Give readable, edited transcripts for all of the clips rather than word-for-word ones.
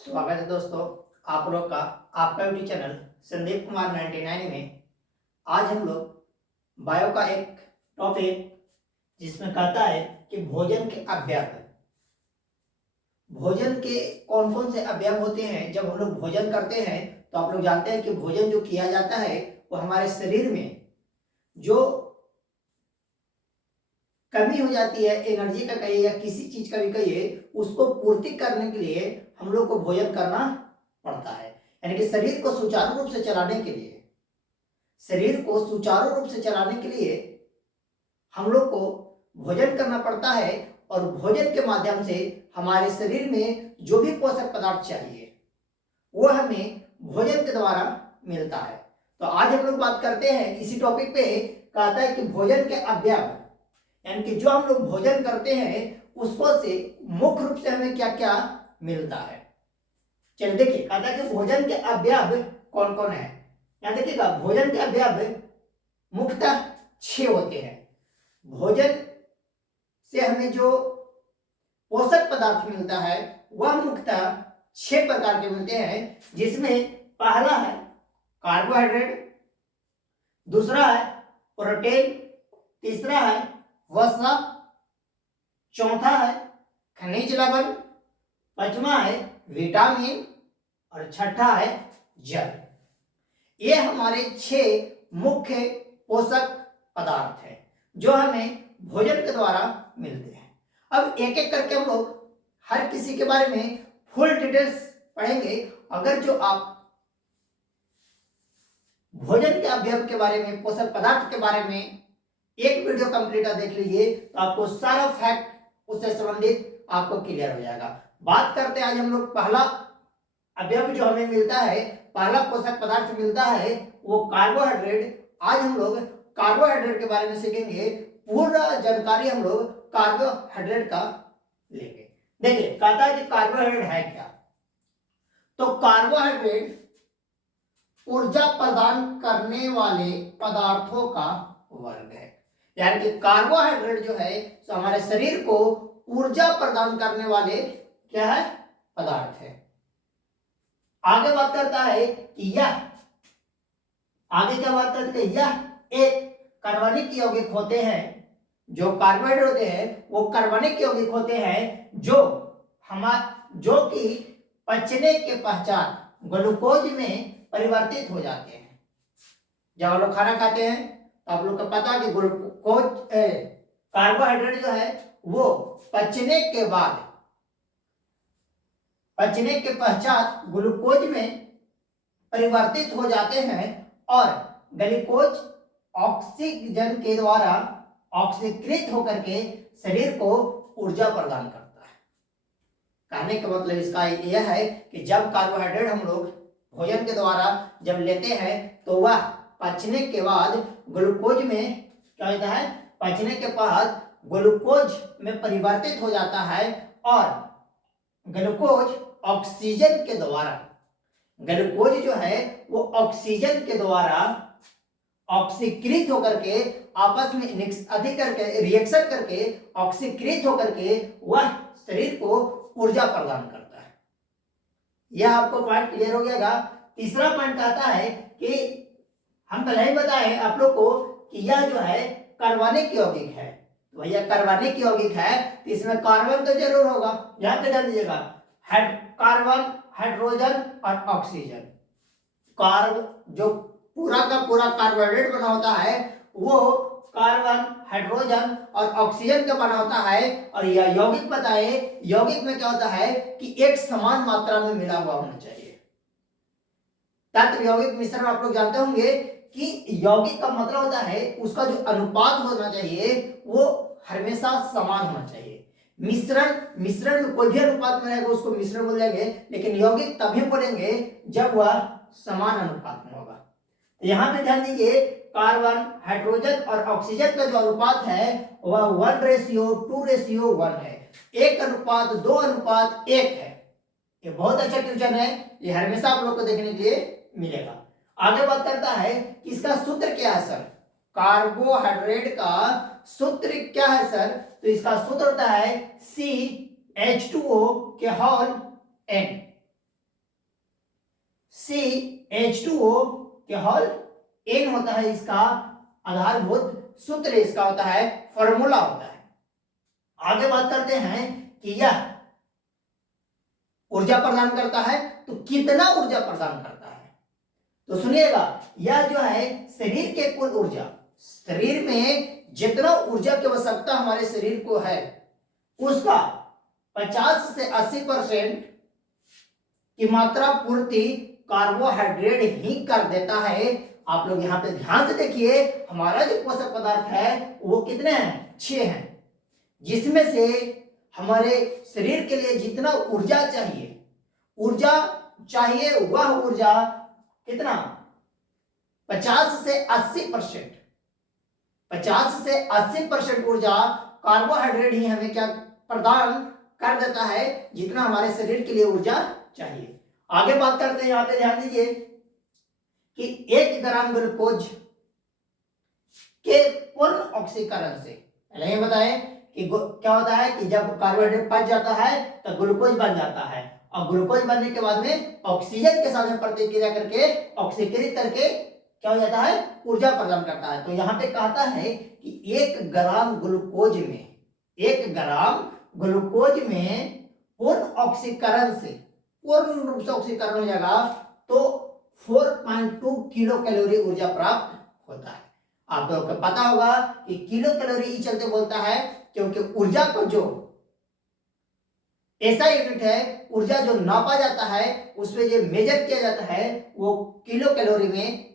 स्वागत है दोस्तों, आप लोग का आपका यूट्यूब चैनल संदीप कुमार 99 में। आज हम लोग बायो का एक टॉपिक जिसमें कहता है कि भोजन के अवयव। भोजन के कौन कौन से अवयव होते हैं। जब हम लोग भोजन करते हैं तो आप लोग जानते हैं कि भोजन जो किया जाता है वो हमारे शरीर में जो कमी हो जाती है, एनर्जी का कहिए या किसी चीज का भी कहिए, उसको पूर्ति करने के लिए हम लोग को भोजन करना पड़ता है। यानी कि शरीर को सुचारू रूप से चलाने के लिए, शरीर को सुचारू रूप से चलाने के लिए हम लोग को भोजन करना पड़ता है। और भोजन के माध्यम से हमारे शरीर में जो भी पोषक पदार्थ चाहिए वो हमें भोजन के द्वारा मिलता है। तो आज हम लोग बात करते हैं इसी टॉपिक पे। कहता है कि भोजन के अवयव, यानी कि जो हम लोग भोजन करते हैं उसको से मुख्य रूप से हमें क्या क्या मिलता है। चलिए देखिए, कहता है कि भोजन के अवयव कौन कौन है। यहां देखिएगा, भोजन के अवयव मुख्यतः 6 होते हैं। भोजन से हमें जो पोषक पदार्थ मिलता है वह मुख्यतः 6 प्रकार के मिलते हैं, जिसमें पहला है कार्बोहाइड्रेट, दूसरा है प्रोटीन, तीसरा है वसा, चौथा है खनिज लवण, पांचवा है विटामिन और छठा है जल। ये हमारे 6 मुख्य पोषक पदार्थ हैं जो हमें भोजन के द्वारा मिलते हैं। अब एक एक करके हम लोग हर किसी के बारे में फुल डिटेल्स पढ़ेंगे। अगर जो आप भोजन के अवयव के बारे में, पोषक पदार्थ के बारे में एक वीडियो कंप्लीट देख लीजिए तो आपको सारा फैक्ट उससे संबंधित आपको क्लियर हो जाएगा। बात करते हैं आज हम लोग पहला अवयव जो हमें मिलता है, पहला पोषक पदार्थ मिलता है वो कार्बोहाइड्रेट। आज हम लोग कार्बोहाइड्रेट के बारे में सीखेंगे, पूरा जानकारी हम लोग कार्बोहाइड्रेट का लेंगे। देखिए, कहता है कि कार्बोहाइड्रेट है क्या। तो कार्बोहाइड्रेट ऊर्जा प्रदान करने वाले पदार्थों का वर्ग है। यानी कि कार्बोहाइड्रेट जो है तो हमारे शरीर को ऊर्जा प्रदान करने वाले क्या है, पदार्थ है। आगे बात करता है कि यह एक कार्बनिक यौगिक होते हैं। जो कार्बोहाइड्रेट होते हैं वो कार्बनिक यौगिक होते हैं जो कि पचने के पश्चात ग्लूकोज में परिवर्तित हो जाते हैं। जब हम लोग खाना खाते हैं तो आप लोग को पता है कि ग्लूकोज कार्बोहाइड्रेट जो है वो पचने के पश्चात ग्लूकोज में परिवर्तित हो जाते हैं और ग्लूकोज ऑक्सीजन के द्वारा ऑक्सीकृत होकर के शरीर को ऊर्जा प्रदान करता है। कहने का मतलब इसका यह है कि जब कार्बोहाइड्रेट हम लोग भोजन के द्वारा जब लेते हैं तो वह पचने के बाद ग्लूकोज में क्या होता है, पचने के बाद ग्लूकोज में परिवर्तित हो जाता है और ग्लूकोज ऑक्सीजन के द्वारा, ग्लूकोज जो है वो ऑक्सीजन के द्वारा ऑक्सीकृत होकर के आपस में अधिक करके रिएक्शन करके ऑक्सीकृत होकर के वह शरीर को ऊर्जा प्रदान करता है। यह आपको पॉइंट क्लियर हो गया। तीसरा पॉइंट कहता है कि हम पहले ही बताए आप लोग को कि यह जो है कार्बनिक यौगिक है। तो भैया कार्बनिक यौगिक है तो इसमें कार्बन तो जरूर होगा। यहां पे डाल दीजिएगा कार्बन, हाइड्रोजन और ऑक्सीजन। जो पूरा का पूरा कार्बोहाइड्रेट बना होता है वो कार्बन, हाइड्रोजन और ऑक्सीजन का बना होता है। और यह यौगिक बताए, यौगिक में क्या होता है कि एक समान मात्रा में मिला हुआ होना चाहिए। तत्व यौगिक मिश्रण आप लोग जानते होंगे कि यौगिक का मतलब होता है उसका जो अनुपात होना चाहिए वो हमेशा समान होना चाहिए। मिश्रण में कोई भी अनुपात में रहेगा उसको मिश्रण बोल देंगे, लेकिन यौगिक तभी बोलेंगे जब वह समान अनुपात में होगा। यहां पे ध्यान दीजिए, कार्बन, हाइड्रोजन और ऑक्सीजन का जो अनुपात है वह 1:2:1 है। 1:2:1 है। ये बहुत अच्छा ट्यूशन है, ये हमेशा आप लोग को देखने के लिए मिलेगा। आगे बात करता है कि इसका सूत्र क्या है सर। कार्बोहाइड्रेट का सूत्र क्या है सर, तो इसका सूत्र होता है CH2O के होल N। CH2O के होल N होता है इसका आधारभूत सूत्र, इसका होता है फॉर्मूला होता है। आगे बात करते हैं कि यह ऊर्जा प्रदान करता है, तो कितना ऊर्जा प्रदान करता है। तो सुनिएगा, यह जो है शरीर के कुल ऊर्जा, शरीर में जितना ऊर्जा की आवश्यकता हमारे शरीर को है उसका 50 से 80% की मात्रा पूर्ति कार्बोहाइड्रेट ही कर देता है। आप लोग यहाँ पे ध्यान से देखिए, हमारा जो पोषक पदार्थ है वो कितने हैं, 6 हैं, जिसमें से हमारे शरीर के लिए जितना ऊर्जा चाहिए वह ऊर्जा कितना 50 से 80%, 50 से 80% ऊर्जा कार्बोहाइड्रेट ही हमें क्या प्रदान कर देता है, जितना हमारे शरीर के लिए ऊर्जा चाहिए। आगे बात करते हैं, यहाँ पे ध्यान दीजिए कि 1 ग्राम ग्लूकोज के पूर्ण ऑक्सीकरण से, पहले ये बताएं कि क्या होता है कि जब कार्बोहाइड्रेट पच जाता है तो ग्लूकोज बन जाता है, और ग्लूकोज बनने के बाद में ऑक्सीजन के साथ में प्रतिक्रिया करके ऑक्सीकृत करके क्या हो जाता है, ऊर्जा प्रदान करता है। तो यहाँ पे कहता है कि 1 ग्राम ग्लूकोज में पूर्ण ऑक्सीकरण से, पूर्ण रूप से ऑक्सीकरण हो जाएगा तो 4.2 किलो कैलोरी ऊर्जा प्राप्त होता है। आप लोगों को पता होगा कि किलो कैलोरी इस चलते बोलता है क्योंकि ऊर्जा को जो ऐसा यूनिट है, ऊर्जा जो नापा जाता है उसमें जो मेजर किया जाता है वो किलो कैलोरी में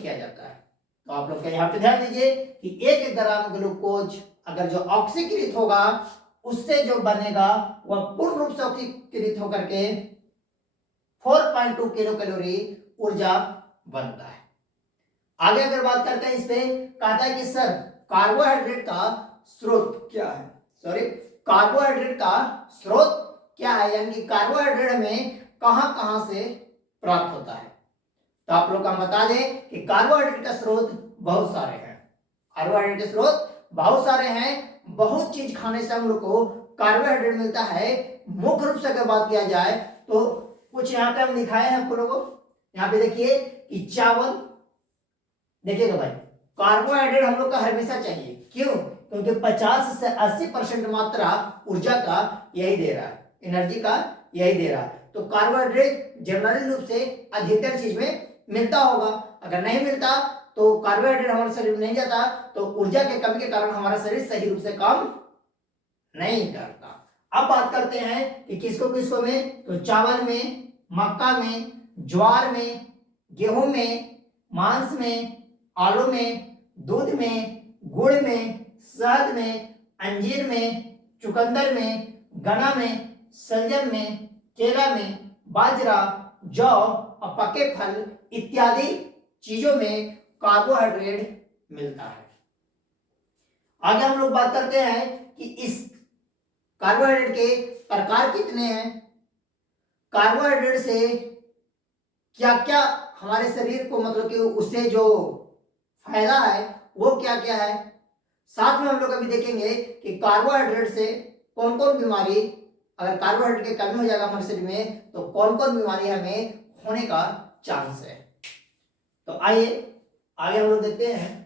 किया जाता है। तो आप लोग यहाँ पे ध्यान दीजिए कि 1 ग्राम ग्लूकोज अगर जो ऑक्सीकृत होगा उससे जो बनेगा वह पूर्ण रूप से ऑक्सीकृत होकर के 4.2 किलो कैलोरी ऊर्जा बनता है। आगे अगर बात करते हैं, इस पे कहता है कि सर कार्बोहाइड्रेट का स्रोत क्या है, कार्बोहाइड्रेट का स्रोत क्या है, यानी कि कार्बोहाइड्रेट हमें कहां कहां से प्राप्त होता है। तो आप लोग का बता दें कि कार्बोहाइड्रेट का स्रोत बहुत सारे हैं, कार्बोहाइड्रेट के स्रोत बहुत सारे हैं। बहुत चीज खाने से हम लोग को कार्बोहाइड्रेट मिलता है। मुख्य रूप से अगर बात किया जाए तो कुछ यहाँ पे हम दिखाए हैं आपको लोगों, यहाँ पे देखिए कि चावल, देखिएगा भाई, कार्बोहाइड्रेट हम लोग का हमेशा चाहिए, क्यों, क्योंकि 50 से 80% मात्रा ऊर्जा का यही दे रहा है, एनर्जी का यही दे रहा है। तो कार्बोहाइड्रेट जनरली रूप से अधिकतर चीज में मिलता होगा, अगर नहीं मिलता तो कार्बोहाइड्रेट हमारे शरीर में नहीं जाता तो ऊर्जा के कमी के कारण हमारा शरीर सही रूप से काम नहीं करता। अब बात करते हैं कि किसको किसको में, तो चावल में, मक्का में, ज्वार में, गेहूं में, मांस में, आलू में, दूध में, गुड़ में, शहद में, अंजीर में, चुकंदर में, गन्ना में, सलजम में, केला में, बाजरा, जौ और पके फल इत्यादि चीजों में कार्बोहाइड्रेट मिलता है। आगे हम लोग बात करते हैं कि इस कार्बोहाइड्रेट के प्रकार कितने हैं, कार्बोहाइड्रेट से क्या क्या हमारे शरीर को मतलब कि उससे जो फायदा है वो क्या क्या है। साथ में हम लोग अभी देखेंगे कि कार्बोहाइड्रेट से कौन कौन बीमारी, अगर कार्बोहाइड्रेट की कमी हो जाएगा हमारे शरीर में तो कौन कौन बीमारी हमें होने का चांस है। तो आइए आगे हम लोग देखते हैं।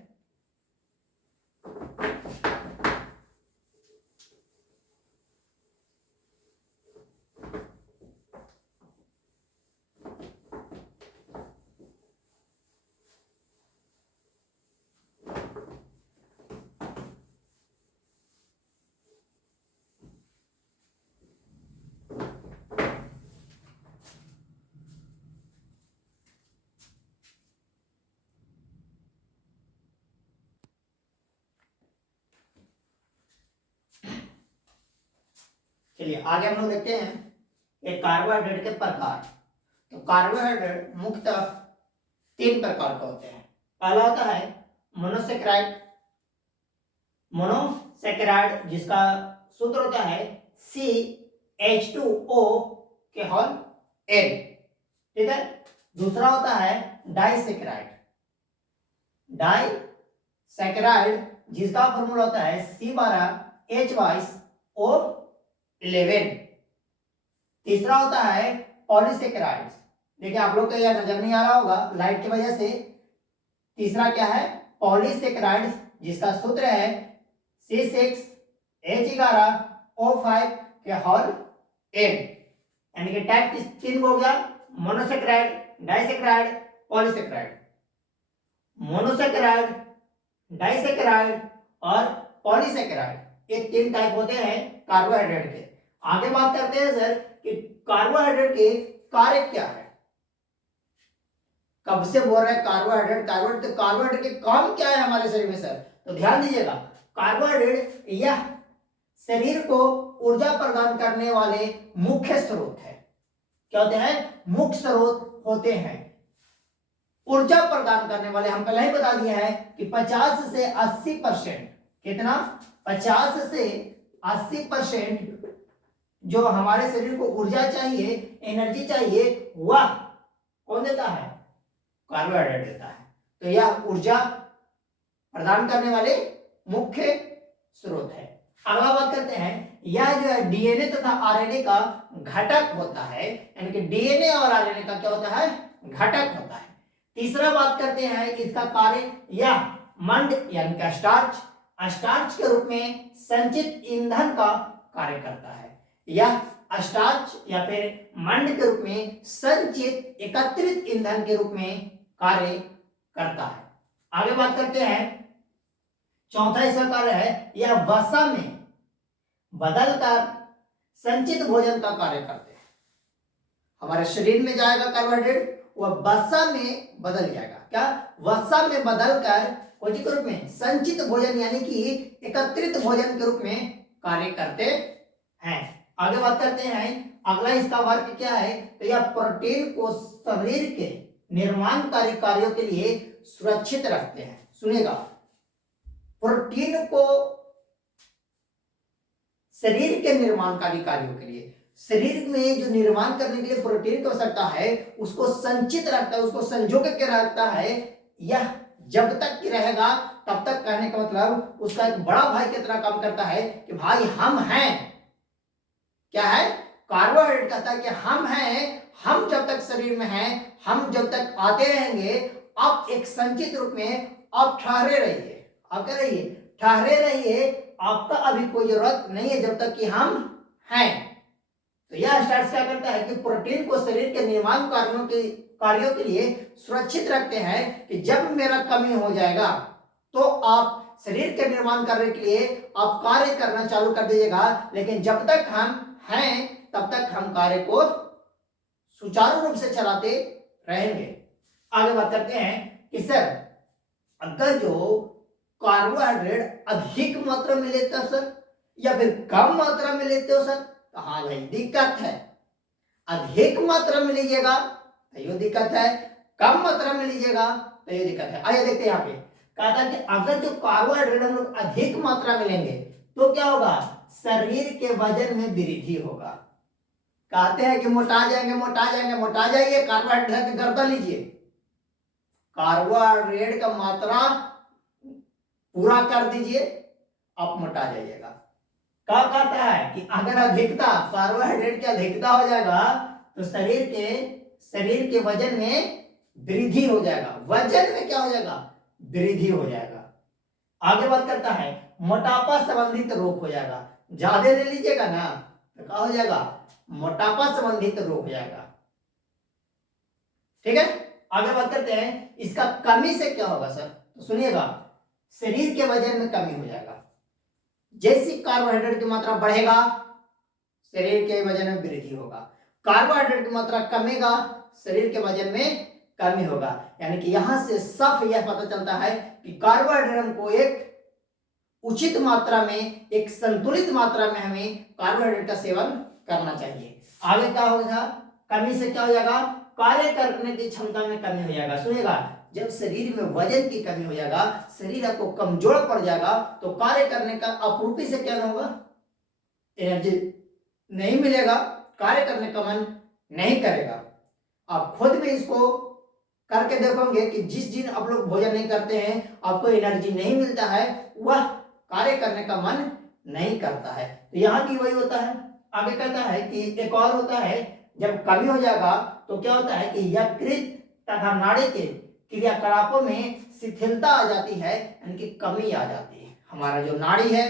चलिए आगे हम लोग देखते हैं एक कार्बोहाइड्रेट के प्रकार। तो कार्बोहाइड्रेट मुख्यतः 3 प्रकार का होते हैं। पहला होता है मोनोसैकेराइड जिसका सूत्र होता है CH2O के होल N, ठीक है। दूसरा होता है डाइसैकेराइड जिसका फॉर्मूला होता है C12H22O11। तीसरा होता है पॉलीसैकेराइड्स देखिए आप लोग को यह नजर नहीं आ रहा होगा लाइट की वजह से। तीसरा क्या है, पॉलीसेकेराइड्स, जिसका सूत्र है C6H11O5 के होल एन, यानी कि टाइप 3 हो गया, monosaccharide, disaccharide, polysaccharide. Monosaccharide, disaccharide और पॉलीसेकेराइड, ये 3 टाइप होते हैं कार्बोहाइड्रेट के। आगे बात करते हैं सर कि कार्बोहाइड्रेट के कार्य क्या है। कब से बोल रहे हैं कार्बोहाइड्रेट कार्बोहाइड्रेट, तो कार्बोहाइड्रेट के काम क्या है हमारे शरीर में सर, तो ध्यान दीजिएगा। कार्बोहाइड्रेट यह शरीर को ऊर्जा प्रदान करने वाले मुख्य स्रोत है। क्या होते हैं, मुख्य स्रोत होते हैं ऊर्जा प्रदान करने वाले। हम पहले ही बता दिए हैं कि 50 से 80%, कितना, 50 से 80% जो हमारे शरीर को ऊर्जा चाहिए, एनर्जी चाहिए, वह कौन देता है, कार्बोहाइड्रेट देता है। तो यह ऊर्जा प्रदान करने वाले मुख्य स्रोत है। अगला बात करते हैं, यह जो है डीएनए तथा आरएनए का घटक होता है, यानी कि डीएनए और आरएनए का क्या होता है, घटक होता है। तीसरा बात करते हैं इसका कार्य, यह मंड यानी कि स्टार्च के रूप में संचित ईंधन का कार्य करता है। यह स्टार्च या फिर मंड के रूप में संचित एकत्रित ईंधन के रूप में कार्य करता है। आगे बात करते हैं, चौथा इसका कार्य है, यह वसा में बदलकर संचित भोजन का कार्य करते हैं। हमारे शरीर में जाएगा कार्बोहाइड्रेट, वह वसा में बदल जाएगा, क्या, वसा में बदलकर कोई के रूप में संचित भोजन यानी कि एकत्रित भोजन के रूप में कार्य करते हैं। आगे बात करते हैं, अगला इसका वर्ग क्या है, तो यह प्रोटीन को शरीर के निर्माणकारी कार्यों के लिए सुरक्षित रखते हैं। सुनिएगा, प्रोटीन को शरीर के निर्माणकारी कार्यों के लिए, शरीर में जो निर्माण करने के लिए प्रोटीन की आवश्यकता है उसको संचित रखता है, उसको संजो के रखता है। यह जब तक की रहेगा तब तक, कहने का मतलब उसका एक बड़ा भाई की तरह काम करता है कि भाई हम हैं, क्या है, कार्बोहाइड्रेट कहता है कि हम हैं, हम जब तक शरीर में हैं, हम जब तक आते रहेंगे, आप एक संचित रूप में आप ठहरे रहिए, आप क्या रहिए, ठहरे रहिए, आपका अभी कोई जरूरत नहीं है जब तक कि हम हैं। तो यह स्टार्च क्या करता है कि प्रोटीन को शरीर के निर्माण कार्यों के लिए सुरक्षित रखते हैं कि जब मेरा कमी हो जाएगा तो आप शरीर के निर्माण करने के लिए आप कार्य करना चालू कर दीजिएगा, लेकिन जब तक हम हैं तब तक हम कार्य को सुचारू रूप से चलाते रहेंगे। आगे बात करते हैं कि सर अगर जो कार्बोहाइड्रेट अधिक मात्रा में लेते हो सर या फिर कम मात्रा में लेते हो सर, तो हाँ भाई दिक्कत है। अधिक मात्रा में लीजिएगा तो ये दिक्कत है, कम मात्रा में लीजिएगा तो ये दिक्कत है। आइए देखते हैं यहाँ पे, कहा था कि अगर जो कार्बोहाइड्रेट हम लोग अधिक मात्रा में लेंगे तो क्या होगा, शरीर के वजन में वृद्धि होगा। कहते हैं कि मोटा जाएंगे, मोटा जाइए, कार्बोहाइड्रेट की गर्दन लीजिए, कार्बोहाइड्रेट का मात्रा पूरा कर दीजिए, आप मोटा जाइएगा। क्या कहता है कि अगर अधिकता, कार्बोहाइड्रेट की अधिकता हो जाएगा तो शरीर के वजन में वृद्धि हो जाएगा, वजन में क्या हो जाएगा, वृद्धि हो जाएगा। आगे बात करता है, मोटापा संबंधित रोग हो जाएगा। ज्यादा ले लीजिएगा ना तो क्या हो जाएगा, मोटापा संबंधित रोग हो जाएगा। ठीक है, आगे बात करते हैं, इसका कमी से क्या होगा सर, तो सुनिएगा, शरीर के वजन में कमी हो जाएगा। जैसी कार्बोहाइड्रेट की मात्रा बढ़ेगा शरीर के वजन में वृद्धि होगा, कार्बोहाइड्रेट की मात्रा कमेगा शरीर के वजन में कमी होगा। यानी कि यहां से साफ यह पता चलता है कि कार्बोहाइड्रेट हमको एक उचित मात्रा में, एक संतुलित मात्रा में हमें कार्बोहाइड्रेट का सेवन करना चाहिए। आगे क्या होगा, कमी से क्या हो जाएगा, कार्य करने की क्षमता में कमी हो जाएगा। सुनिएगा, जब शरीर में वजन की कमी हो जाएगा, शरीर आपको कमजोर पड़ जाएगा तो कार्य करने का अपूर्ति से क्या होगा, एनर्जी नहीं मिलेगा, कार्य करने का मन नहीं करेगा। आप खुद भी इसको करके देखोगे कि जिस दिन आप लोग भोजन नहीं करते हैं, आपको एनर्जी नहीं मिलता है, वह कार्य करने का मन नहीं करता है। तो यहाँ भी वही होता है। आगे कहता है कि एक और होता है, जब कमी हो जाएगा तो क्या होता है कि यकृत तथा नाड़ी के क्रियाकलापों में शिथिलता आ जाती है, यानी कि कमी आ जाती है। हमारा जो नाड़ी है,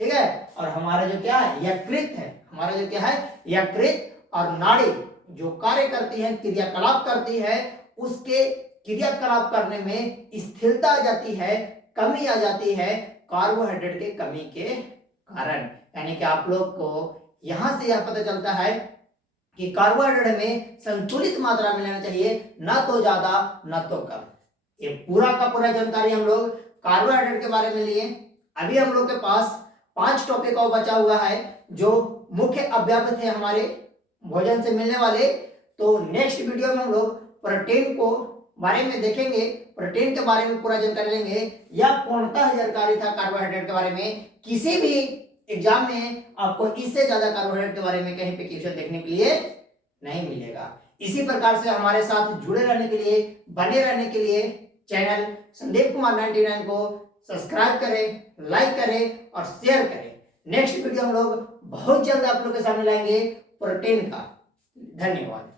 ठीक है, और हमारा जो क्या है यकृत है, हमारा जो क्या है यकृत और नाड़ी जो कार्य करती है, क्रियाकलाप करती है, उसके क्रियाकलाप करने में स्थिरता आ जाती है, कमी आ जाती है कार्बोहाइड्रेट के कमी के कारण। यानी कि आप लोग को यहां से यह पता चलता है कि कार्बोहाइड्रेट में संतुलित मात्रा में लेना चाहिए, ना तो ज्यादा ना तो कम। ये पूरा का पूरा जानकारी हम लोग कार्बोहाइड्रेट के बारे में लिए। अभी हम लोग के पास 5 टॉपिक और बचा हुआ है जो मुख्य अवयव थे हमारे भोजन से मिलने वाले। तो नेक्स्ट वीडियो में हम लोग प्रोटीन को बारे में देखेंगे, प्रोटीन के बारे में पूरा जानकारी लेंगे। यह पूर्णतः जानकारी था कार्बोहाइड्रेट के बारे में। किसी भी एग्जाम में आपको इससे ज्यादा कार्बोहाइड्रेट के बारे में कहीं पे क्वेश्चन देखने के लिए नहीं मिलेगा। इसी प्रकार से हमारे साथ जुड़े रहने के लिए, बने रहने के लिए चैनल संदीप कुमार 99 को सब्सक्राइब करें, लाइक करें और शेयर करें। नेक्स्ट वीडियो हम लोग बहुत जल्द आप लोग के सामने लाएंगे प्रोटीन का। धन्यवाद।